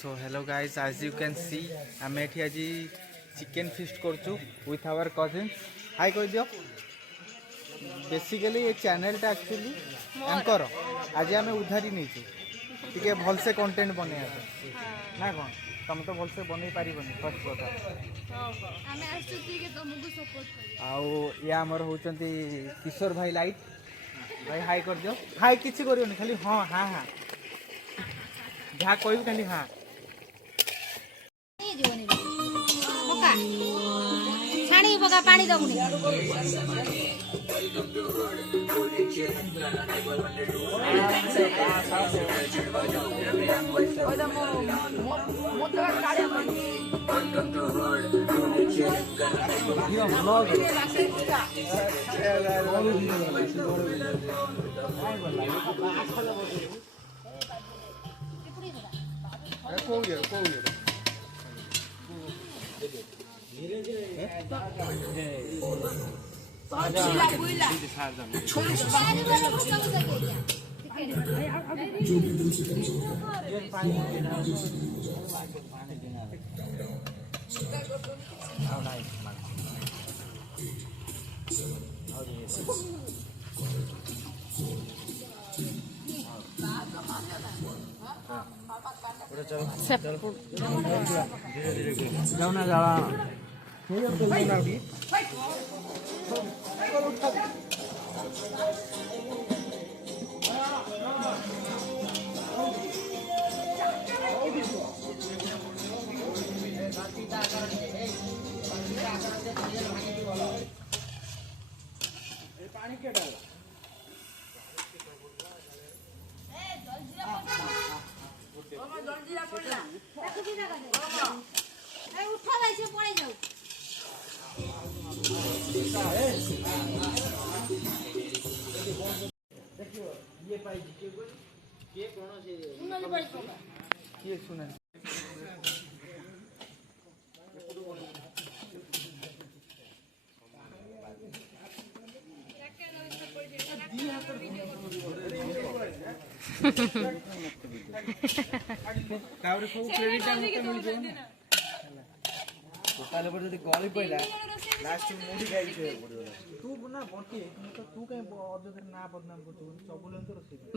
So hello guys, as you can see I'm एठी आज chicken feast करचु with our cousin. Hi कह दियो। बेसिकली ये चैनलटा एक्चुअली एंकर आज आम उधारी नहीं टे भलसे कंटेंट बनैया ना कौन तुम तो भलसे बनई पारबनी फर्स्ट कथा आमर होचंती किशोर भाई लाइट भाई हाई कर दियो। हाई किसी कर खाली हाँ हाँ हाँ जहाँ कहू खाली हाँ छाणी पका पानी दबुनी जाऊना जाला ये सुने गली पड़ा लास्ट मुड़ी खाई तू ना बटी तू कहीं अଯୋଧ୍ୟ ना बदनाम कर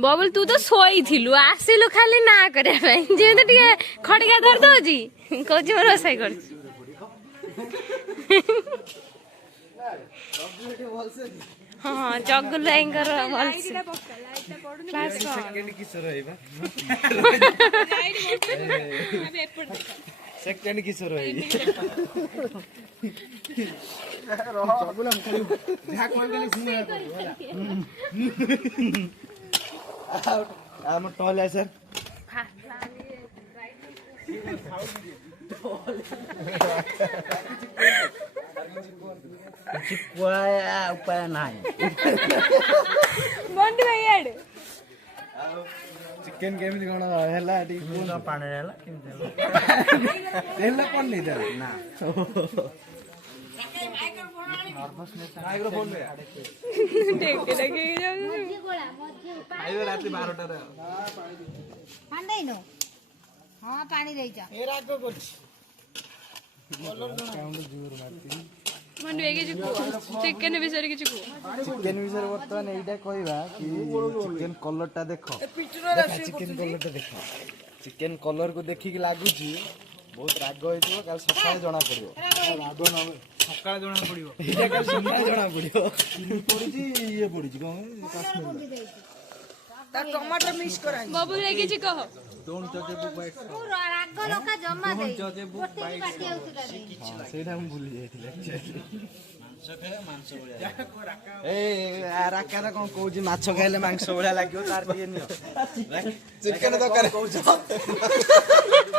बबुल तू तो सोई थिलु आसिलु खाली ना करे भाई जे तो टिके खड़िया धर दोजी कोची मोर रोसई कर हां जगुल एंकर भलसे क्लास सेकंड किशोर होइबा सेकंड किशोर होई जगुल हम खाली ध्या कोन खाली घुमे हम टॉल है सर उपाय नहीं बंडी भाई यार चिकन केमिति कोन हैला टी कोन पानी हैला केमिति हैला कोन नहीं दे ना माइक्रोफोन ले देख के लगे आइबे रात 12टा रे पानी नो हां पानी रही जा ए राग करछ कलर साउंड जोर मारती मन वेगे जिकु चिकन विषय किछु चिकन विषय वर्तमान एइटा कहबा कि चिकन कलर टा देखो चिकन कलर टा देखो चिकन कलर को देखि कि लागुची बहुत राग होइतो काल सकाळ जणा पड़ियो राग न सकाळ जणा पड़ियो एइटा काल सकाळ जणा पड़ियो पड़िची ये पड़िची कोन काश्मीर ता टमाटर मिक्स करा बबुल लेके जी कह डोंट जज ए बुक बाइट तू राग लोका जम्मा दे जज ए बुक बाइट सेटा हम भूली जाइथिले ए राका कोन कहूची माछ खाइले मांस भलिया लागियो तार दिए नियो चिकन दरकार कहूछ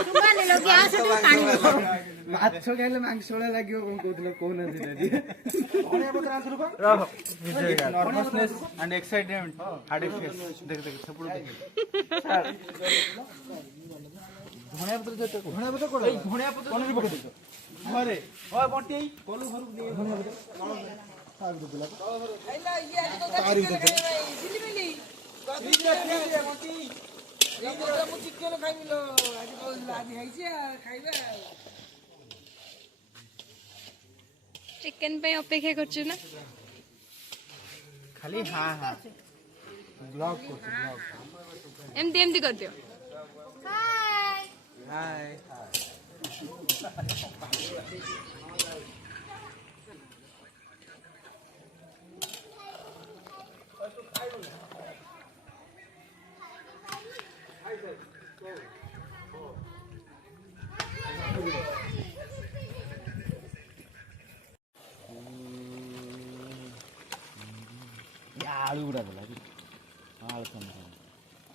तुमाने लोग आ से पानी माछ खाइले मांस भलिया लागियो कोन कहउतलो कोन दिले ओने पत्र आंसर को रह विजय का nervousness and excitement hard face देख देख थपड़ देख धनिया पत्र जते धनिया पत्र कोड धनिया पत्र कोन रि पकड़ घरे ओए बंटी कोलू घर दे धनिया पत्र साग दे दिला आइला ये आज तो तारी दे दिली मिली कदी दे बंटी ये तो मु चिकन खाइ मिलो आज चिकन पे अपेक्षा करछु ना खाली हाँ हाँ ब्लॉग को ब्लॉग एमती एमती कर दियो हाय आलू गुड़ा बोला आलू कम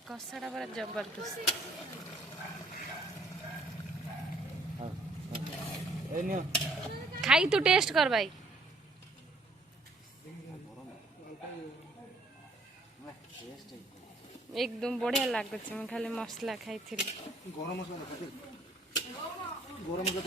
कसाटा बड़ा जबरदस्त ए नियो खाई तू टेस्ट कर भाई एकदम बढ़िया लागछ मैं खाली मसला खाइथिल गरम मसला खाते गरम मसला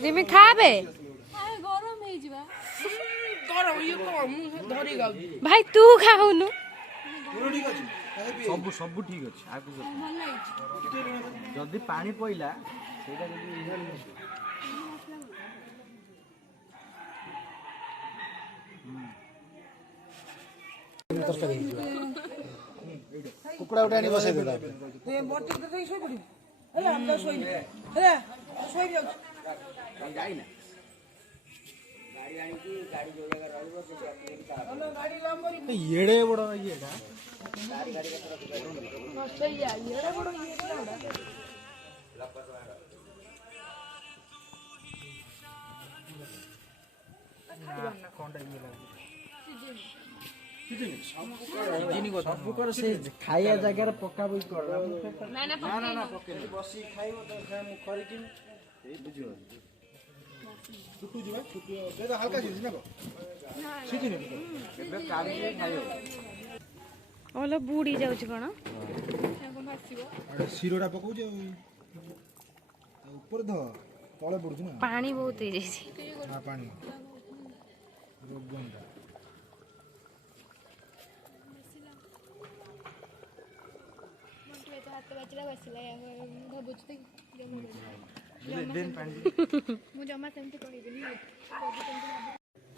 जिमी खाबे भाई तू खाउनु सब सब ठीक अछि आकु जदी पानी पइला सेटा जदी कुकुड़ा उठा नहीं बसे देता ते मोटी तो सही सोई पड़ी अरे हम तो सोई अरे सोई जाऊ जाई ना गाड़ी आनी की गाड़ी जो जगह रहबो से हेलो गाड़ी लाम करी येड़े बड़ा येड़ा गाड़ी का तरफ सही है येड़े बड़ो ये खाइया जगह पक्का बुझ कर ना ना ना ना पक्के बसी खाइबो तो हम खरी कि ए बुझियो छुटू जिबा छुटू दे तो हल्का सिझ ना को सिझ ने एबे काढ़ी खाइयो ओला बुडी जाउछ कोन अरे सिरोडा पकाउ जे ऊपर ध तळे पडुछ ना पानी बहुत हे जैसी हां पानी रोगंडा ମୁଁ ଜମା ସେମିତି କହିବିନି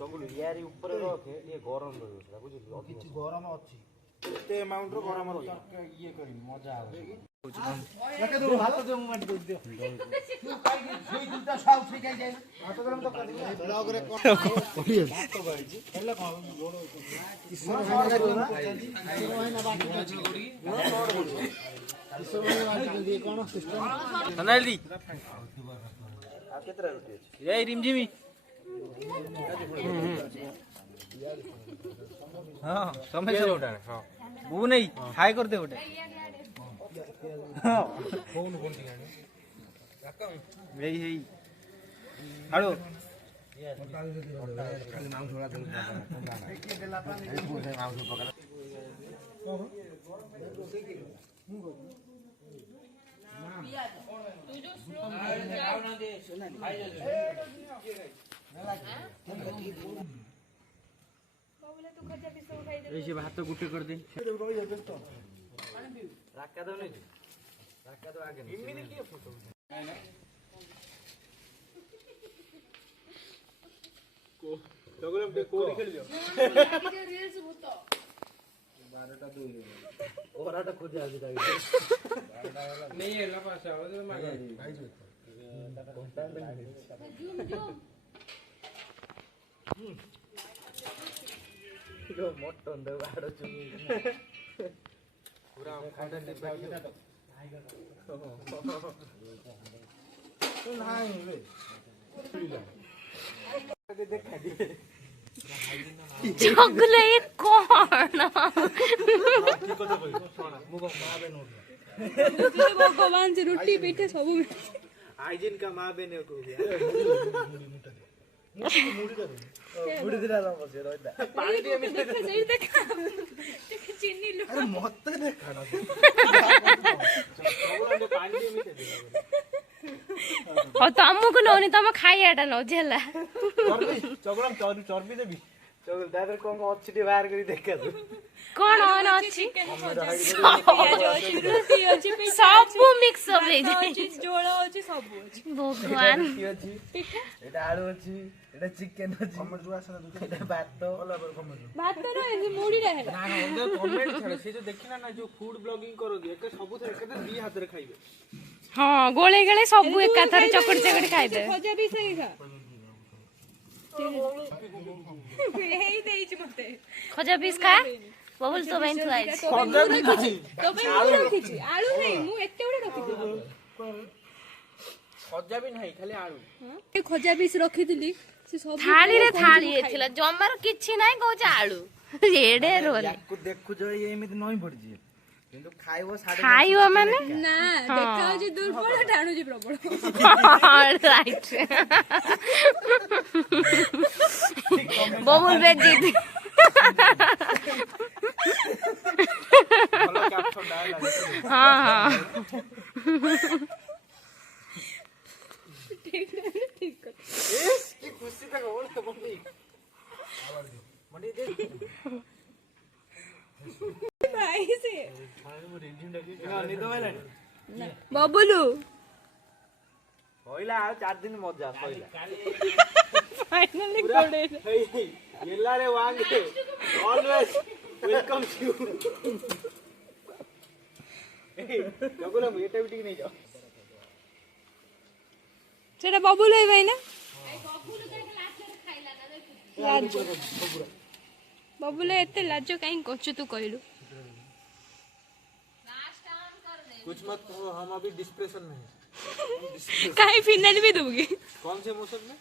ତଙ୍ଗୁలు यारी ऊपर रखे ये गरम रहउछ बुझिलु किछि गरम अछि एते अमाउंट रो गरम रह ये करी मजा आवे लके दो हाथ दे मुंह दे दियो तू काई सोई दुटा साउ फ्री काई जाय हाथ गरम तो कर दे ब्लॉग रे कोन हाथ तो बाईजी पहले कोन गोड़ किसो ना बाकी कोन सिस्टम सनाली आ केतरा रोटी अछि ए रिमझिमी हाँ समझ उठा हाँ वो नहीं हाई कर दे उठे फोन कोन ठिकाने यही है हेलो खाली मांस वाला दे मांस पकड़ ऐसे भात तो गुटे कर दे राका दो नहीं राका दो आगे इमिने की फोटो को जगले पे कोरी खेल लियो रील्स भूत 12टा 2 ओराटा खोज आज का नहीं है ला पास आओ तो मागा भाई जो जो मोटो अंदर बाड़ो चुनी पूरा कंटेंट बैठ तो नहीं रे देखा दे जगले कोन भगवान से रोटी पीठे सब हाइजीन का माँ बहने को ମୁଡି ଦିଟା ବସେ ରହିଲା ପାଣି ଟିକେ ମିଶେଇ ଦେ। ଆରେ ମତେ ଦେଖାଣ ପାଣି ଟିକେ ମିଶେଇ ଦେ। ହଉ ତମକୁ ନଉନି ତମ ଖାଇବାଟା ନଉଛି ହେଲା। ଚଗଲାମ ଚର୍ବି ଦେବି। ତା ଦେହରେ କଣ କଣ ଅଛି ଟିକେ ବାହାର କରି ଦେଖା ତୁ କଣ ଅଛି ସବୁ ମିକ୍ସ ଅପ୍ ହେଇଛି। ଝୋଳ ଅଛି ସବୁ ଅଛି। ଭଗବାନ କି ଅଛି ଏଟା ଆଳୁ ଅଛି ଏଟା ଚିକେନ ଅଛି ଏଟା ଭାତ ଭାତର ମୁଢିଟା ହେଲା। ନା କମେଣ୍ଟ ଛାଡେ ସେ ଯୋଉ ଦେଖିନା ନା ଯୋଉ ଫୁଡ ବ୍ଲଗିଂ କରନ୍ତି ଏକା ସବୁଥିରେ ଏକାଥରେ ଦି ହାତରେ ଖାଇବେ। ହଁ ଗୋଳେଇ ଗୋଳେଇ ସବୁ ଏକାଥରେ ଚକଟି ଚକଟି ଖାଇଦେବେ। ଖଜା ବି ସେଇ ଖା ହେଇ ଦେଇଛି ମତେ ଖଜା ପିସ୍ ଖା ବବୁଲ ତୋ ପାଇଁ ଥୁଆ ହେଇଛି। ତୋ ପାଇଁ ମୁଁ ରଖିଛି ଆଳୁ ନାହିଁ ମୁଁ ଏତେ ଗୁଡେ ରଖିଥିଲି। ଖଜା ବି ନାହିଁ ଖାଲି ଆଳୁ। ଖଜା ପିସ୍ ରଖିଥିଲି ସେ ସବୁ ଥାଳିରେ ଥାଳି ହେଇଥିଲା ଜମାରୁ କିଛି ନାହିଁ କହୁଛି ଆଳୁ ଏଡେ ରୋଲ ୟାକୁ ଦେଖୁଛ ଇଏ ଏମିତି ନଇଁ ପଡିଛି କିନ୍ତୁ ଖାଇବ ଖାଇବ ମାନେ ନା ଦେଖା ହଉଛି ଦୁର୍ବଳ ଟାଣୁଛି ପ୍ରବଳ। ରାଇଟ ବବୁଲ ବେଜିତ ଭଲ କ୍ୟାପସନ୍ ଡାଏଲା। ହଁ ହଁ କି ଖୁସି ତାକ ବୋଲେ ମଣ୍ଡି ମଣ୍ଡି ଦେ ଭାଇ ସେ ନିଦ ହେଲାଣି ବବୁଲୁ କହିଲା ଆଉ 4 ଦିନ ମଜା କହିଲା ଫାଇନାଲି ଗୋଡେଇଲା। ಎಲ್ಲಾರೆ ವಾಂಗೆ ಆಲ್ವೇಸ್ ವೆಲ್ಕಮ್ಸ್ ಯು ଜଗୁଲା ମୁଁ ଏଟା ବି ଟିକେ ନେଇଯାଅ। ସେଟା ବବୁଲ ହେଇ ଭାଇ ନା ବବୁଲ ଏତେ ଲାଜ କାହିଁ କରୁଛୁ ତୁ କହିଲୁ। कुछ मत कहो हम अभी डिस्प्रेशन में हैं। काहे फिनाइल भी दोगे। कौन से मौसम में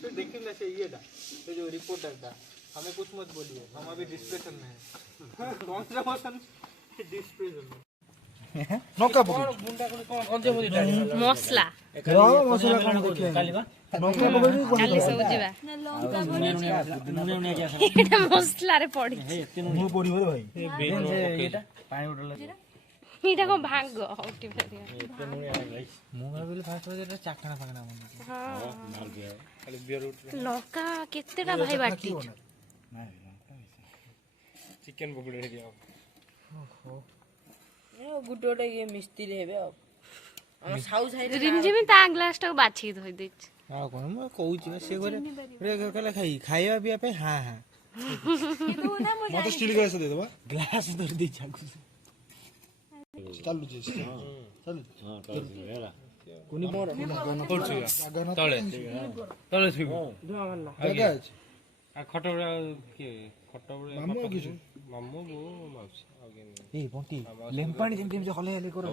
तो देखिए ना से ये था तो जो रिपोर्टर था हमें कुछ मत बोलिए हम अभी डिस्प्रेशन में हैं। कौन सा मौसम डिस्प्रेशन में ନକା ପକେଇ ମସଲା ମସଲା କଣ ଦେଖିଲେ ନକା ପକେଇ କାଲି ସବୁ ଯିବା ଏଇଟା ମସଲାରେ ପଡିଛି ମୁଁ ପଡିବ ରେ ଭାଇ ଏଟା ପାଣି ବୋତଲ ଏଇଟା କଣ ଭାଙ୍ଗ ହଉଟି ପାରିବ ମୁଁ ଭାବିଲି ଫାଷ୍ଟ ଏଟା ଚାକଣା ପାକଣା ଖାଲି ବିୟର ଲଙ୍କା କେତେଟା ଭାଇ ବାଟି ଚିକେନ ପକୋଡା ହେରିଆ ଗୋଟେ ଗୋଟେ ଇଏ ମିସ୍ତ୍ରୀ ହେବେ ଆଉ ଆମ ସାଉ ସାଇରେ ରିମଝିମ ତା ଗ୍ଲାସ ଟାକୁ ବାଛିକି ଧୋଇ ଦେଇଛି ଆଉ କଣ ମୁଁ କହୁଛି ବା ସିଏ କହିଲେ କହିଲା ଖାଇବା ପିଇବା ପାଇଁ ହଁ ହଁ ମତେ ଷ୍ଟିଲ ଗ୍ଲାସ ଦେଇଦବ ଗ୍ଲାସ ଧରି ଦେଇଛି ଆଗକୁ ଚାଲୁଛି କୁନି ମୋର ତଳେ ତଳେ ଥିବ ଜାଗା ଅଛି ଆଉ ଖଟ ଗୁଡା କିଏ ଖଟ ଗୁଡା ମାମୁ ବୋଉ ମାଉସୀ ଆଉ କିଏ ଏଇ ବଣ୍ଟି ଲେମ୍ପାଣି ଯେମିତି ଏମିତି ହଲେ ହଲେ କର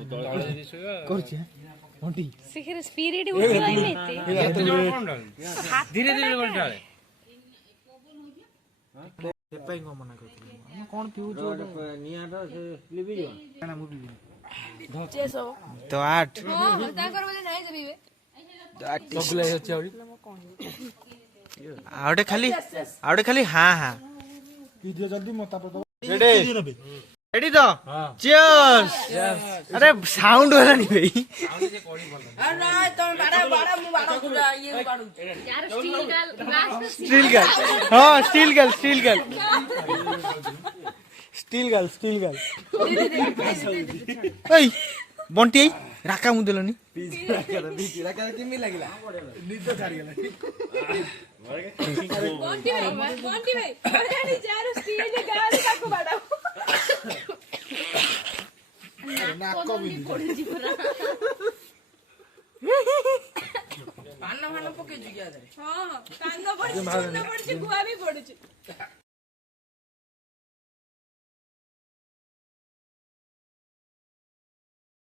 କରୁଛି ବଣ୍ଟି ଶିଖିର ସ୍ପିରିଟ ଉଠୁଆଇନି ଧୀରେ ଧୀରେ ଗୋଟେ ଡାଳେ ପାଇଁ କଣ ମନା କରୁଥିଲି ଆମେ କଣ ପିଉଛୁ ନିଆଁଟା ସେ ଲିଭିଯିବ ନା ମୁଁ ପିଇବିନି ତ ଆଠ ତାଙ୍କର ବୋଲେ ନାହିଁ ସେ ପିଇବେ। ଚଗୁଲା ଅଛି ଆହୁରି ଆଉ ଗୋଟେ ଖାଲି ହଁ ହଁ ପିଇଦିଅ ଜଲ୍ଦି ମୋ ତାପରେ ରେଡି ତ ଚିୟର୍ସ ଆରେ ସାଉଣ୍ଡ ହେଲାନି ଭାଇ ଷ୍ଟିଲ ଗାର୍ଲ ହଁ ଷ୍ଟିଲ ଗାର୍ଲ ଏଇ ବଣ୍ଟି ଏଇ ରାକା ମୁଁ ଦେଲନି କେମିତି ଲାଗିଲା ନିଦ ଛାଡିଗଲା ବଣ୍ଟି ଭାଇ ଅଲରେଡି ଯାର ଷ୍ଟିଲ ଗାଳି ତାକୁ ବାଡାଉ। ନାକ ବିନ୍ଧୁଛି ପାନ ଫାନ ପକେଇଛୁ କି ଆରେ ହଁ କାନ ପଡିଛି ଗୁଆ ବି ପଡୁଛି।